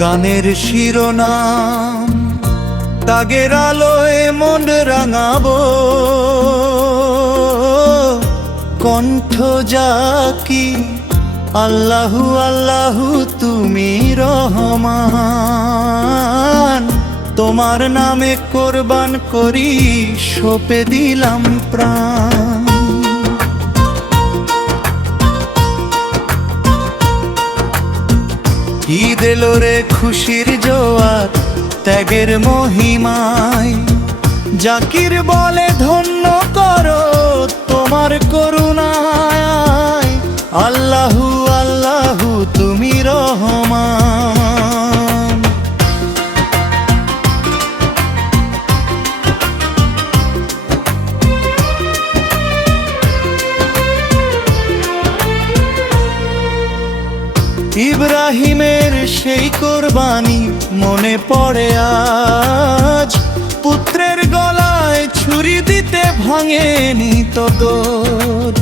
গানের শিরোনাম তাগের আলোয় মন রাঙাবো, কণ্ঠ জাকি আল্লাহু আল্লাহু তুমি রহমান। তোমার নামে কোরবান করি সঁপে দিলাম প্রাণ। ঈদ এলো রে খুশির জোয়ার ত্যাগের মহিমায়, জাকির বলে ধন্য করো তোমার করুণায়। আল্লাহু আল্লাহু তুমি রহমান। ইব্রাহিমের সেই কোরবানি মনে পড়ে আজ, পুত্রের গলায় ছুরি দিতে ভাঙেনি তো দোদ।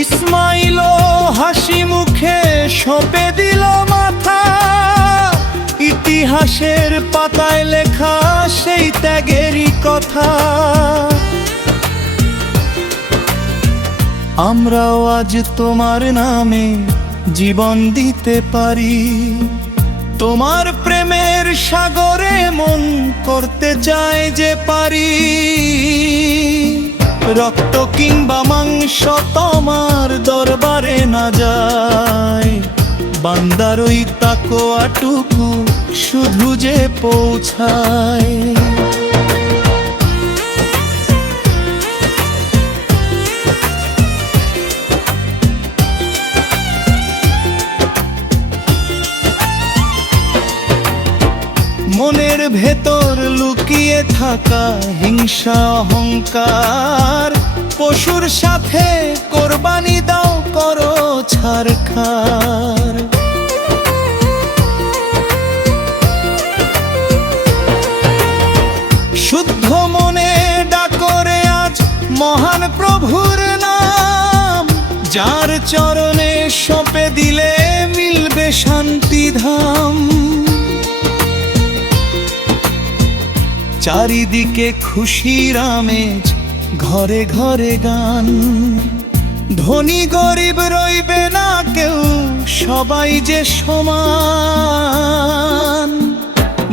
ইসমাইলও হাসি মুখে সঁপে দিল মাথা, ইতিহাসের পাতায় লেখা সেই ত্যাগেরই কথা। আমরাও আজ তোমার নামে জীবন দিতে পারি, তোমার প্রেমের সাগরে মন করতে চাই যে পারি। রক্ত কিংবা মাংস তোমার দরবারে না যায়, বান্দার ওই তাকওয়াটুকু শুধু যে পৌঁছায়। মনের ভেতর লুকিয়ে থাকা হিংসা অহংকার, পশুর সাথে কোরবানি দাও করো ছারখার। শুদ্ধ মনে ডাকরে আজ মহান প্রভুর নাম, যার চরণে সঁপে দিলে মিলবে শান্তিধাম। চারিদিকে খুশির আমেজ, ঘরে ঘরে গান, ধনী গরিব রইবে না কেউ, সবাই যে সমান।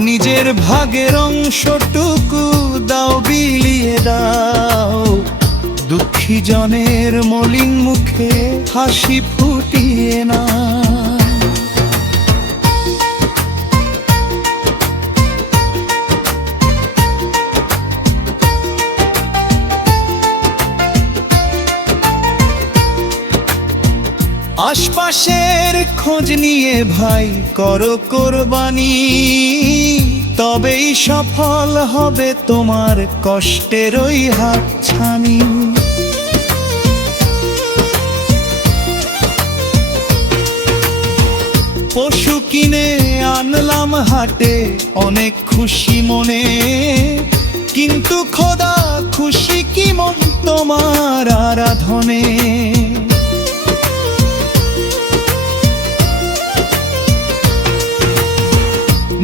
নিজের ভাগের অংশটুকু দাও বিলিয়ে দাও, দুঃখী জনের মলিন মুখে হাসি ফুটিয়ে না। আশপাশের খোঁজ নিয়ে ভাই করো কোরবানি, তবেই সফল হবে তোমার কষ্টের ওই হাতছানি। পশু কিনে আনলাম হাটে অনেক খুশি মনে, কিন্তু খোদা খুশি কি মন তোমার আরাধনে।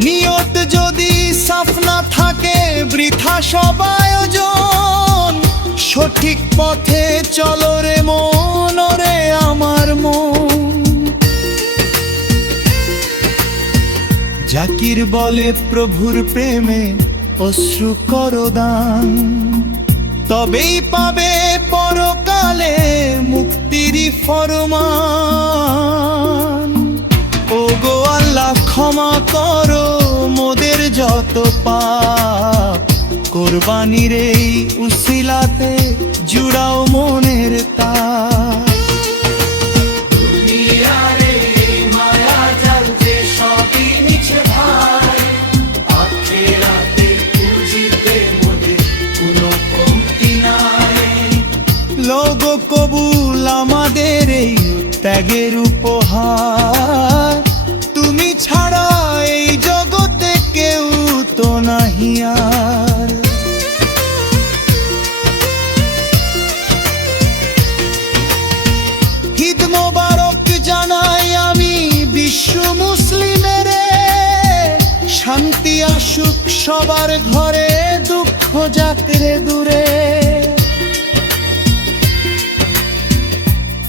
নিয়ত যদি সাফ না থাকে বৃথা সব আয়োজন, সঠিক পথে চলো রে মন রে আমার মন। জাকির বলে প্রভুর প্রেমে অশ্রু করো দান, তবেই পাবে পরকালে মুক্তিরই ফরমান। ওগো আল্লাহ ক্ষমা করো মোদের যত পাপ, কোরবানির এই উসিলাতে জুড়াও মনের তার। লোগো কবুল আমাদের এই ত্যাগের উপহার, তুমি ছাড়া এই জগতে কেউ তো নাহি আর। সুখ সবার ঘরে, দুঃখ যাক রে দূরে।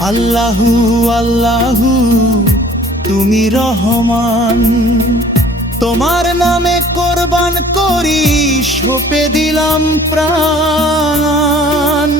আল্লাহু আল্লাহু তুমি রহমান, তোমার নামে কোরবান করি, সঁপে দিলাম প্রাণ।